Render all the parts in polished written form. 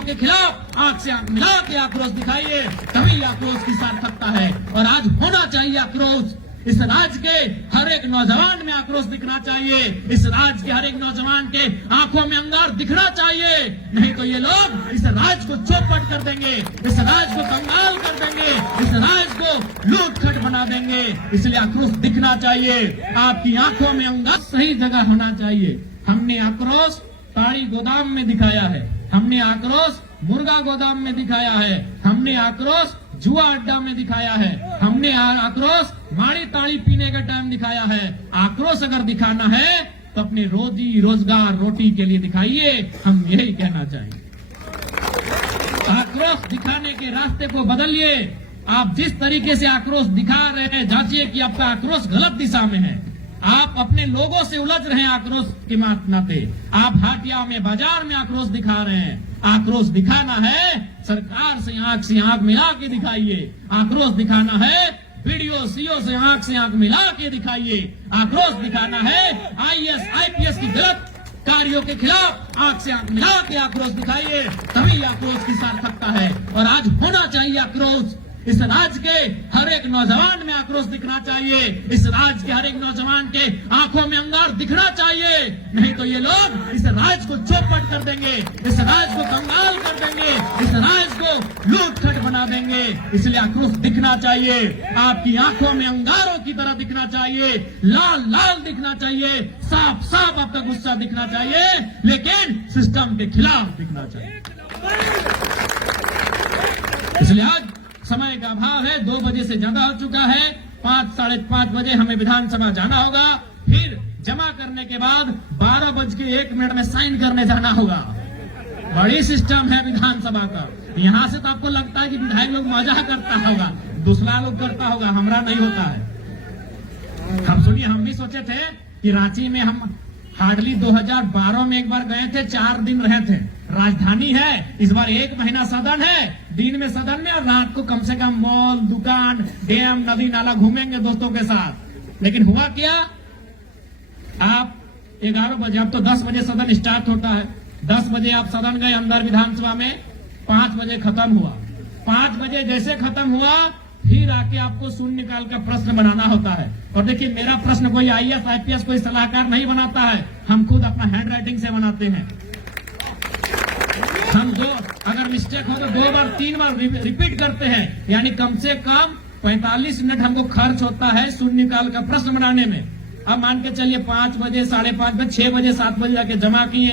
कार्यों के खिलाफ आंख से आंख मिला के आक्रोश दिखाइए, तभी आक्रोश की सार्थकता है। और आज होना चाहिए आक्रोश। इस राज्य के हर एक नौजवान में आक्रोश दिखना चाहिए, इस राज्य के हर एक नौजवान के आंखों में अंगार दिखना चाहिए। नहीं तो ये लोग इस राज्य को चौपट कर देंगे, इस राज्य को कंगाल कर देंगे, इस राज्य को लूट खट बना देंगे। इसलिए आक्रोश दिखना चाहिए, आपकी आंखों में अंगार सही जगह होना चाहिए। हमने आक्रोश ताड़ी गोदाम में दिखाया है, हमने आक्रोश मुर्गा गोदाम में दिखाया है, हमने आक्रोश जुआ अड्डा में दिखाया है, हमने आक्रोश माड़ी ताड़ी पीने का टाइम दिखाया है। आक्रोश अगर दिखाना है तो अपने रोजी रोजगार रोटी के लिए दिखाइए, हम यही कहना चाहेंगे। आक्रोश दिखाने के रास्ते को बदलिए। आप जिस तरीके से आक्रोश दिखा रहे हैं, जांचिए कि आपका आक्रोश गलत दिशा में है। आप अपने लोगों से उलझ रहे हैं आक्रोश के नाते। आप हाटिया में बाजार में आक्रोश दिखा रहे हैं। आक्रोश दिखाना है सरकार से आंख मिला के दिखाइए। आक्रोश दिखाना है वीडियो सीओ से आंख मिला के दिखाइए। आक्रोश दिखाना है आईएएस आईपीएस की गलत कार्यों के खिलाफ आंख से आंख मिला के आक्रोश दिखाइए, तभी आक्रोश की सार्थकता है। और आज होना चाहिए आक्रोश। इस राज्य के हर एक नौजवान में आक्रोश दिखना चाहिए, इस राज्य के हर एक नौजवान के आंखों में अंगार दिखना चाहिए। नहीं तो ये लोग इस राज्य को चौपट कर देंगे, इस राज्य को कंगाल कर देंगे, इस राज्य को लूट खट बना देंगे। इसलिए आक्रोश दिखना चाहिए, आपकी आंखों में अंगारों की तरह दिखना चाहिए, लाल लाल दिखना चाहिए, साफ साफ आपका गुस्सा दिखना चाहिए, लेकिन सिस्टम के खिलाफ दिखना चाहिए। इसलिए आज समय का अभाव है, 2 बजे से ज्यादा हो चुका है। 5 साढ़े 5 बजे हमें विधानसभा जाना होगा, फिर जमा करने के बाद 12:01 में साइन करने जाना होगा। बड़ी सिस्टम है विधानसभा का। यहाँ से तो आपको लगता है कि विधायक लोग मजा करता होगा, दूसरा लोग करता होगा, हमारा नहीं होता है। हम सुनिए, हम भी सोचे थे कि रांची में हम हार्डली 2012 में एक बार गए थे, 4 दिन रहे थे। राजधानी है, इस बार 1 महीना सदन है, दिन में सदन में और रात को कम से कम मॉल दुकान डैम नदी नाला घूमेंगे दोस्तों के साथ। लेकिन हुआ क्या, आप 11 बजे, अब तो 10 बजे सदन स्टार्ट होता है, 10 बजे आप सदन गए अंदर विधानसभा में, 5 बजे खत्म हुआ। 5 बजे जैसे खत्म हुआ, फिर आके आपको शून्यकाल का प्रश्न बनाना होता है। और देखिए, मेरा प्रश्न कोई आईएएस आईपीएस कोई सलाहकार नहीं बनाता है, हम खुद अपना हैंड राइटिंग से बनाते हैं। हम अगर मिस्टेक हो तो 2 बार 3 बार रिपीट करते हैं, यानी कम से कम 45 मिनट हमको खर्च होता है शून्यकाल का प्रश्न बनाने में। अब मान के चलिए 5 बजे, 5:30 बजे, 6 बजे, 7 बजे जाके जमा किए,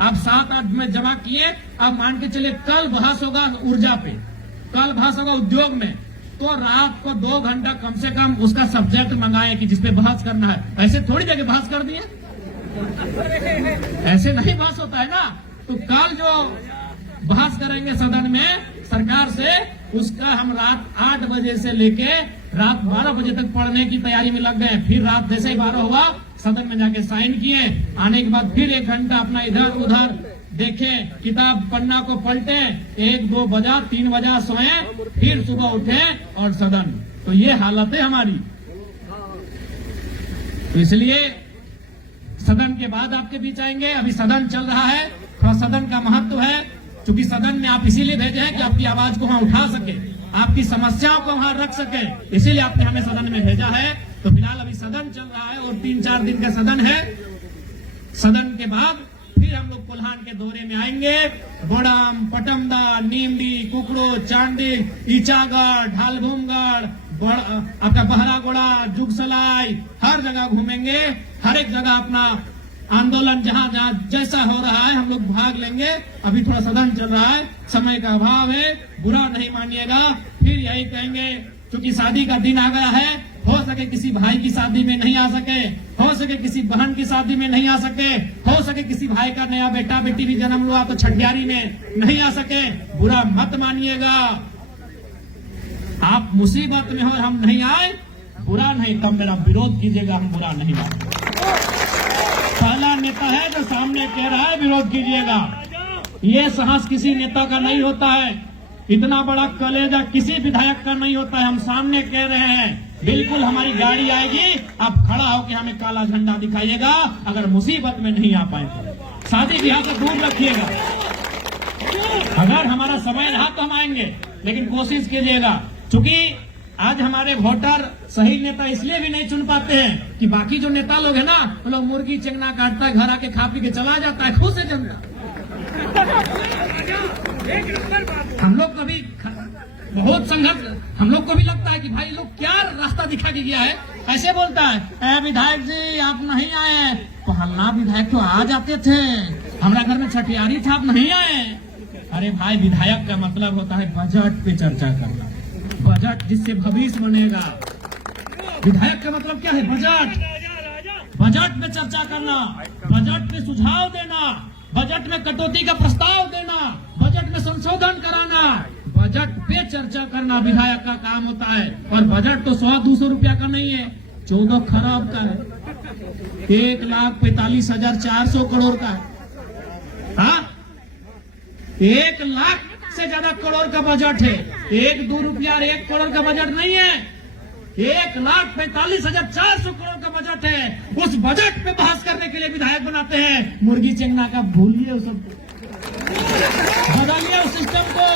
अब 7-8 में जमा किए। अब मान के चलिए कल बहस होगा ऊर्जा पे, कल बहस होगा उद्योग में, तो रात को 2 घंटा कम से कम उसका सब्जेक्ट मंगाए कि जिसपे बहस करना है। ऐसे थोड़ी जगह बहस कर दिए, ऐसे नहीं बहस होता है ना। तो कल जो बहस करेंगे सदन में सरकार से, उसका हम रात 8 बजे से लेके रात 12 बजे तक पढ़ने की तैयारी में लग गए। फिर रात जैसे ही 12 हुआ, सदन में जाके साइन किए, आने के बाद फिर 1 घंटा अपना इधर उधर देखे, किताब पन्ना को पलटे, 1-2 बजा, 3 बजा सोए, फिर सुबह उठे और सदन। तो ये हालत है हमारी। तो इसलिए सदन के बाद आपके बीच आएंगे। अभी सदन चल रहा है, थोड़ा सदन का महत्व है, क्योंकि सदन में आप इसीलिए भेजे हैं कि आपकी आवाज को वहां उठा सके, आपकी समस्याओं को वहां रख सके, इसीलिए आपने हमें सदन में भेजा है। तो फिलहाल अभी सदन चल रहा है और 3-4 दिन का सदन है। सदन के बाद फिर हम लोग कोल्हान के दौरे में आएंगे। गोड़म, पटमदा, नीमडी, कुकड़ो, चांदी, ईचागढ़, ढालभूमगढ़, आपका बहरागोड़ा, जुगसलाई, हर जगह घूमेंगे। हर एक जगह अपना आंदोलन जहां जहां जैसा हो रहा है हम लोग भाग लेंगे। अभी थोड़ा सदन चल रहा है, समय का अभाव है, बुरा नहीं मानिएगा। फिर यही कहेंगे, क्योंकि शादी का दिन आ गया है, हो सके किसी भाई की शादी में नहीं आ सके, हो सके किसी बहन की शादी में नहीं आ सके, हो सके किसी भाई का नया बेटा बेटी भी जन्म हुआ तो छठियारी में नहीं आ सके, बुरा मत मानिएगा। आप मुसीबत में हो, हम नहीं आए, बुरा नहीं, तब मेरा विरोध कीजिएगा, हम बुरा नहीं मानेंगे। पहला नेता है जो सामने कह रहा है विरोध कीजिएगा, ये साहस किसी नेता का नहीं होता है, इतना बड़ा कलेजा किसी विधायक का नहीं होता है। हम सामने कह रहे हैं, बिल्कुल हमारी गाड़ी आएगी, आप खड़ा होकर हमें काला झंडा दिखाइएगा। अगर मुसीबत में नहीं आ पाए, शादी ब्याह से दूर रखिएगा। अगर हमारा समय रहा तो हम आएंगे, लेकिन कोशिश कीजिएगा, चूंकि आज हमारे वोटर सही नेता इसलिए भी नहीं चुन पाते हैं कि बाकी जो नेता लोग है ना, वो लोग मुर्गी चिंगना काटता है, घर आके खा पी के चला जाता है, खुश है जनता। हम लोग कभी बहुत संघर्ष, हम लोग को भी लगता है कि भाई लोग क्या रास्ता दिखा के गया है। ऐसे बोलता है, विधायक जी आप नहीं आए, पहला विधायक तो आ जाते थे, हमारा घर में छठियारी था, आप नहीं आए। अरे भाई, विधायक का मतलब होता है बजट पे चर्चा करना, बजट जिससे भविष्य बनेगा। विधायक का मतलब क्या है? बजट, बजट में चर्चा करना, बजट में सुझाव देना, बजट में कटौती का प्रस्ताव देना, बजट में संशोधन कराना, बजट पे चर्चा करना विधायक का काम होता है। और बजट तो 100-200 रुपया का नहीं है, 14 खरब का है, 1,45,400 करोड़ का है। हाँ, 1 लाख से ज्यादा करोड़ का बजट है, 1-2 रुपया 1 करोड़ का बजट नहीं है, 1,45,400 करोड़ का बजट है। उस बजट पे बहस करने के लिए विधायक बनाते हैं। मुर्गी चिंगना का भूलिए, उस बदलिए उस सिस्टम को।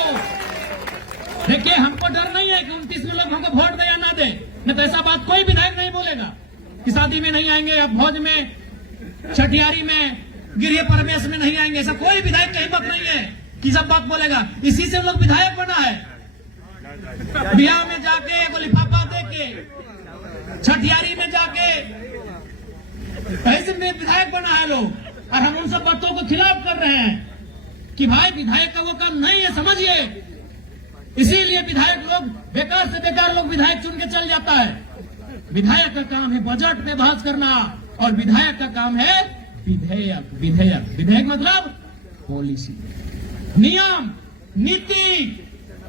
देखिए, हमको डर नहीं है कि 29 में लोग हमको वोट दे या ना दे, नहीं तो ऐसा बात कोई विधायक नहीं बोलेगा कि शादी में नहीं आएंगे, अब भोज में, छठियारी में, गृह प्रवेश में नहीं आएंगे, ऐसा कोई विधायक की हिम्मत नहीं है कि सब बात बोलेगा। इसी से लोग विधायक बना है, बिहार में जाके एगो लिफाफा दे के, छठियारी में जाके, ऐसे में विधायक बना है लोग। और हम उन सब बातों को खिलाफ कर रहे हैं कि भाई विधायक का वो काम नहीं है, समझिए। इसीलिए विधायक लोग, बेकार से बेकार लोग विधायक चुन के चल जाता है। विधायक का काम है बजट में बहस करना, और विधायक का काम है विधेयक। विधेयक, विधेयक मतलब पॉलिसी, नियम, नीति,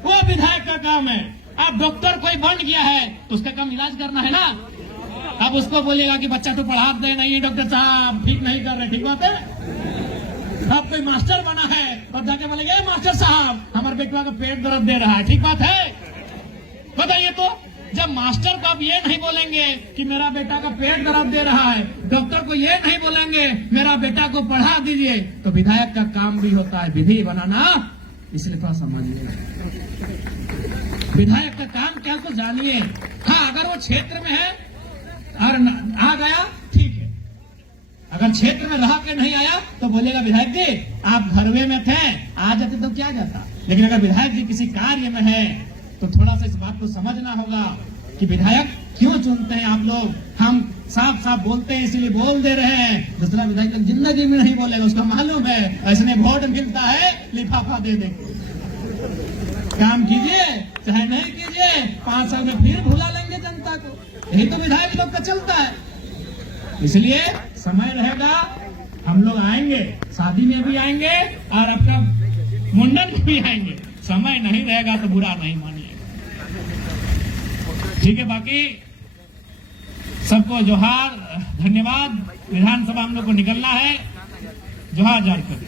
वो विधायक का काम है। अब डॉक्टर कोई बन गया है तो उसका काम इलाज करना है ना। अब उसको बोलेगा कि बच्चा तो पढ़ा दे, नहीं डॉक्टर साहब ठीक नहीं कर रहे, ठीक बात है। अब कोई मास्टर बना है और जाके बोलेंगे मास्टर साहब हमारे बेटवा का पेट दर्द दे रहा है, ठीक बात है। बताइए तो, जब मास्टर को आप ये नहीं बोलेंगे कि मेरा बेटा का पेट दर्द दे रहा है, डॉक्टर को ये नहीं बोलेंगे मेरा बेटा को पढ़ा दीजिए, तो विधायक का काम भी होता है विधि बनाना। इसलिए थोड़ा समझिए, विधायक का काम क्या तो जानिए। हाँ, अगर वो क्षेत्र में है और आ गया ठीक है, अगर क्षेत्र में रह के नहीं आया तो बोलेगा विधायक जी आप घरवे में थे, आ जाते तो क्या जाता। लेकिन अगर विधायक जी किसी कार्य में है तो थोड़ा सा इस बात को समझना होगा कि विधायक क्यों चुनते हैं आप लोग। हम साफ साफ बोलते हैं इसलिए बोल दे रहे हैं, दूसरा विधायक जिंदगी में नहीं बोलेगा, उसका मालूम है ऐसे वोट मिलता है लिफाफा दे देंगे। काम कीजिए चाहे नहीं कीजिए, 5 साल में फिर भुला लेंगे जनता को। यही तो विधायक लोग का चलता है। इसलिए समय रहेगा, हम लोग आएंगे, शादी में भी आएंगे और आपका मुंडन में भी आएंगे। समय नहीं रहेगा तो बुरा नहीं मानिएगा, ठीक है। बाकी सबको जोहार, धन्यवाद। विधानसभा हम लोग को निकलना है, जोहार झारखंड।